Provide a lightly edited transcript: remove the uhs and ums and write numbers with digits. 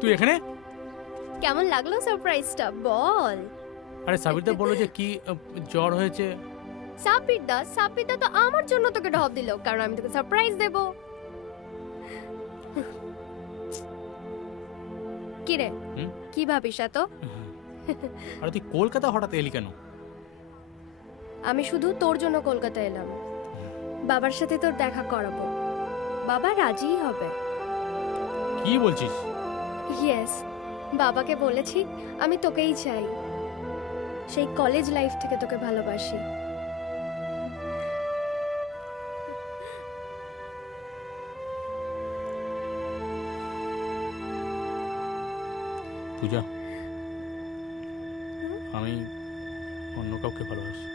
তুই এখানে? কেমন লাগলো সারপ্রাইজটা বল? আরে সাবিরদা বললো যে কি জ্বর হয়েছে। সাব্বিরদা তো আমার জন্য তোকে ঢপ দিল, কারণ আমি তোকে সারপ্রাইজ দেব। কি রে, কি ভাবিস এত? আরে তুই কলকাতা হঠাৎ এলি কেন? আমি শুধু তোর জন্য কলকাতা এলাম। বাবার সাথে তোর দেখা করাবো। বাবা রাজিই হবে। কি বলছিস? ইয়েস, বাবাকে বলেছি আমি তোকেই চাই, সেই কলেজ লাইফ থেকে তোকে ভালোবাসি। পূজা, আমি অন্য কাউকে ভালোবাসি।